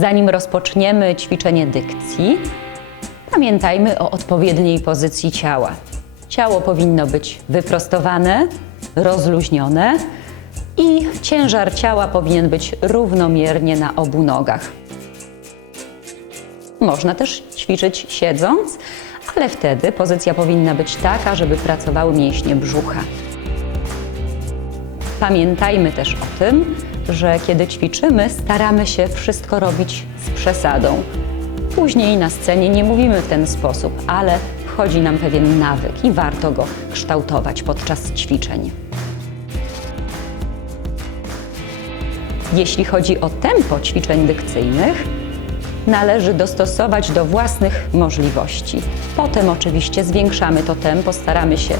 Zanim rozpoczniemy ćwiczenie dykcji, pamiętajmy o odpowiedniej pozycji ciała. Ciało powinno być wyprostowane, rozluźnione i ciężar ciała powinien być równomiernie na obu nogach. Można też ćwiczyć siedząc, ale wtedy pozycja powinna być taka, żeby pracowały mięśnie brzucha. Pamiętajmy też o tym, że kiedy ćwiczymy, staramy się wszystko robić z przesadą. Później na scenie nie mówimy w ten sposób, ale wchodzi nam pewien nawyk i warto go kształtować podczas ćwiczeń. Jeśli chodzi o tempo ćwiczeń dykcyjnych, należy dostosować do własnych możliwości. Potem oczywiście zwiększamy to tempo, staramy się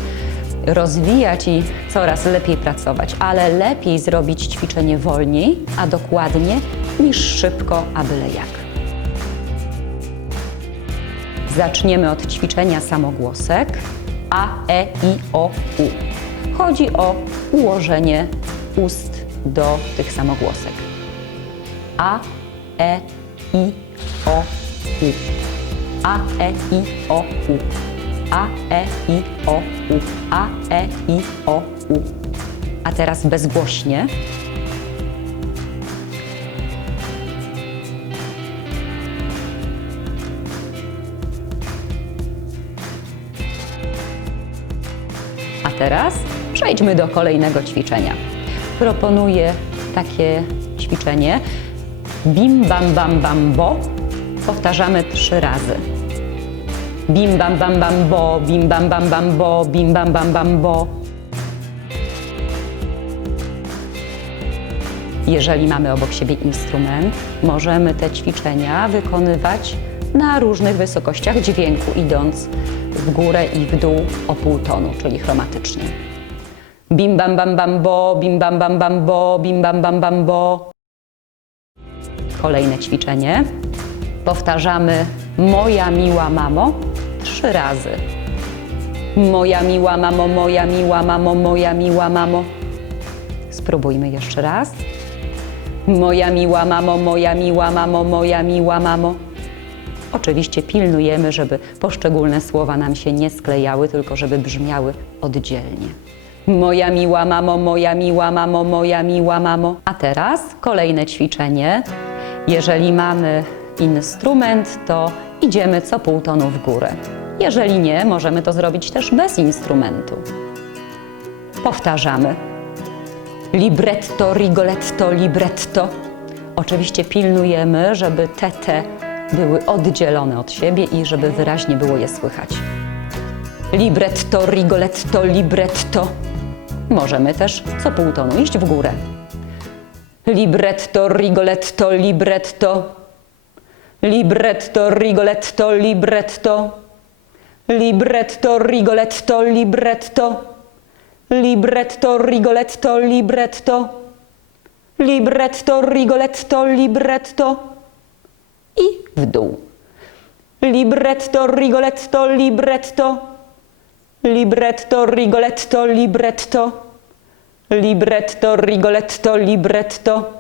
rozwijać i coraz lepiej pracować, ale lepiej zrobić ćwiczenie wolniej, a dokładnie, niż szybko, a byle jak. Zaczniemy od ćwiczenia samogłosek A, E, I, O, U. Chodzi o ułożenie ust do tych samogłosek. A, E, I, O, U. A, E, I, O, U. A, E, I, O, U. A, E, I, O, U. A teraz bezgłośnie. A teraz przejdźmy do kolejnego ćwiczenia. Proponuję takie ćwiczenie bim bam bam bam bo. Powtarzamy trzy razy. Bim bam bam bam bo, bim bam bam bam bo, bim bam bam bam bo. Jeżeli mamy obok siebie instrument, możemy te ćwiczenia wykonywać na różnych wysokościach dźwięku, idąc w górę i w dół o półtonu, czyli chromatycznie. Bim bam bam bam bo, bim bam bam bam bo, bim bam bam bam bo. Kolejne ćwiczenie. Powtarzamy moja miła mamo trzy razy. Moja miła mamo, moja miła mamo, moja miła mamo. Spróbujmy jeszcze raz. Moja miła mamo, moja miła mamo, moja miła mamo. Oczywiście pilnujemy, żeby poszczególne słowa nam się nie sklejały, tylko żeby brzmiały oddzielnie. Moja miła mamo, moja miła mamo, moja miła mamo. A teraz kolejne ćwiczenie. Jeżeli mamy instrument, to idziemy co pół tonu w górę. Jeżeli nie, możemy to zrobić też bez instrumentu. Powtarzamy. Libretto, rigoletto, libretto. Oczywiście pilnujemy, żeby te te były oddzielone od siebie i żeby wyraźnie było je słychać. Libretto, rigoletto, libretto. Możemy też co pół tonu iść w górę. Libretto, rigoletto, libretto. Libretto, rigoletto, libretto. Libretto, rigoletto, libretto. Libretto, rigoletto, libretto. Libretto, rigoletto, libretto. I w dół. Libretto, rigoletto, libretto. Libretto, rigoletto, libretto. Libretto, rigoletto, libretto.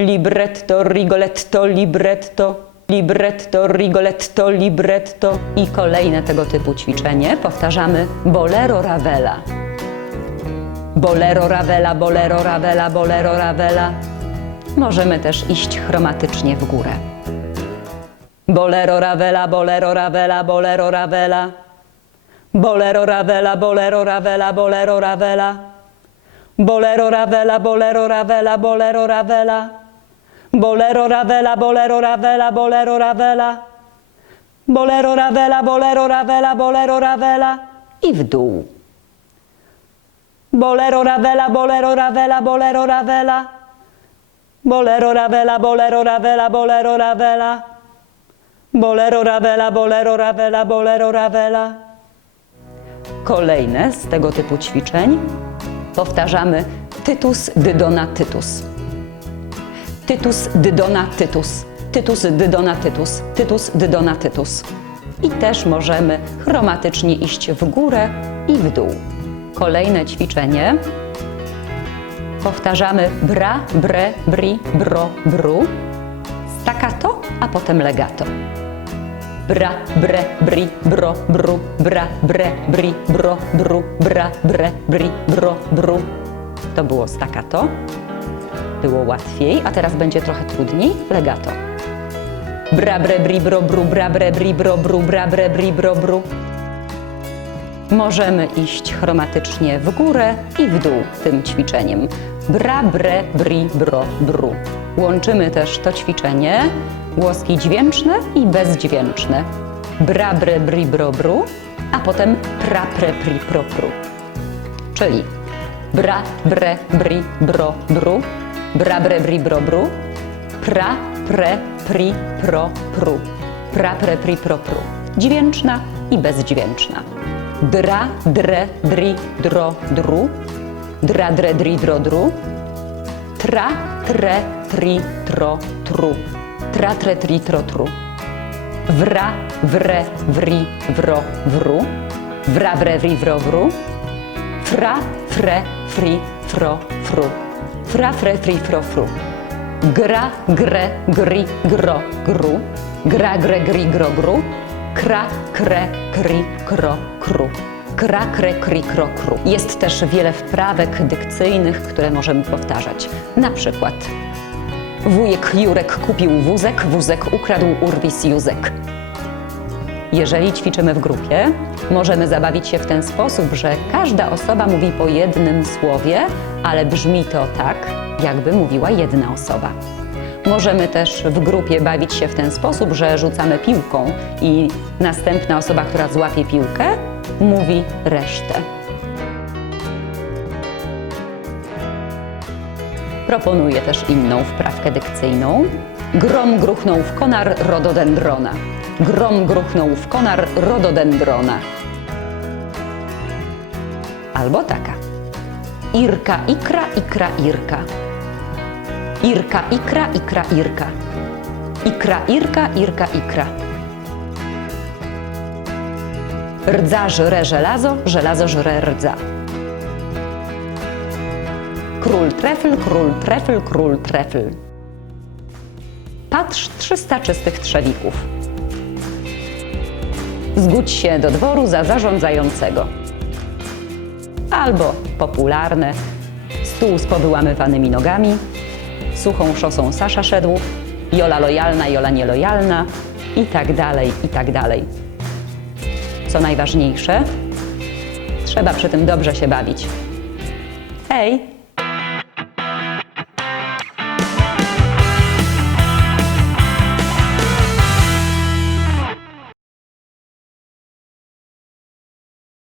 Libretto, rigoletto, libretto. Libretto, rigoletto, libretto. I kolejne tego typu ćwiczenie powtarzamy bolero Ravela. Bolero Ravela, bolero Ravela, bolero Ravela. Możemy też iść chromatycznie w górę. Bolero Ravela, bolero Ravela, bolero Ravela. Bolero Ravela, bolero Ravela, bolero Ravela. Bolero Ravela, bolero Ravela, bolero Ravela. Bolero Ravela, bolero Ravela, bolero Ravela. Bolero Ravela, bolero Ravela, bolero Ravela. I w dół. Bolero Ravela, bolero Ravela, bolero Ravela. Bolero Ravela, bolero Ravela, bolero Ravela. Bolero Ravela, bolero Ravela, bolero Ravela. Kolejne z tego typu ćwiczeń powtarzamy tytus dydona tytus. Tytus dydona tytus. Tytus dydona tytus. Tytus dydona tytus. I też możemy chromatycznie iść w górę i w dół. Kolejne ćwiczenie. Powtarzamy bra, bre, bri, bro, bru. staccato, a potem legato. Bra, bre, bri, bro, bru, bra, bre, bri, bro, bru, bra, bre, bri, bro, bru. To było staccato. Było łatwiej, a teraz będzie trochę trudniej. Legato. Bra, bre, bri, bro, bru, bra, bre, bri, bro, bru, bra, bre, bri, bro, bru. Możemy iść chromatycznie w górę i w dół tym ćwiczeniem. Bra, bre, bri, bro, bru. Łączymy też to ćwiczenie głoski dźwięczne i bezdźwięczne. Bra, bre, bri, bro, bru, a potem pra, pre, pri, pro, pru. Czyli bra, bre, bri, bro, bru, bra, bre, bri, bro, bru, pra, pre, pri, pro, pru, pra, pre, pri, pro, pru. Dźwięczna i bezdźwięczna. Dra, dre, dri, dro, dru, dra, dre, dri, dro, dru, tra, tre, tri, tro, tru, tra, tre, tri, tro, tru. Wra, wre, wri, wro, wru, wra, wre, wri, wro, wru, fra, fre, fri, fro, fru, fra, fre, fri, fro, fru. Gra, gre, gri, gro, gru, gra, gre, gri, gro, gru, kra, kre, kri, kro, kru. Kra, kre, kri, kro, kru. Jest też wiele wprawek dykcyjnych, które możemy powtarzać. Na przykład wujek Jurek kupił wózek, wózek ukradł urwis Józek. Jeżeli ćwiczymy w grupie, możemy zabawić się w ten sposób, że każda osoba mówi po jednym słowie, ale brzmi to tak, jakby mówiła jedna osoba. Możemy też w grupie bawić się w ten sposób, że rzucamy piłką i następna osoba, która złapie piłkę, mówi resztę. Proponuję też inną wprawkę dykcyjną. Grom gruchnął w konar rododendrona. Grom gruchnął w konar rododendrona. Albo taka. Irka, ikra, ikra, irka. Irka, ikra, ikra, irka. Ikra, irka, irka, ikra. Rdza żre żelazo, żelazo żre rdza. Król trefl, król trefl, król trefl. Patrz, 300 czystych trzewików. Zgódź się do dworu za zarządzającego. Albo popularne, stół z powyłamywanymi nogami, suchą szosą Sasza szedł, Jola lojalna, Jola nielojalna i tak dalej, i tak dalej. Co najważniejsze, trzeba przy tym dobrze się bawić. Hej!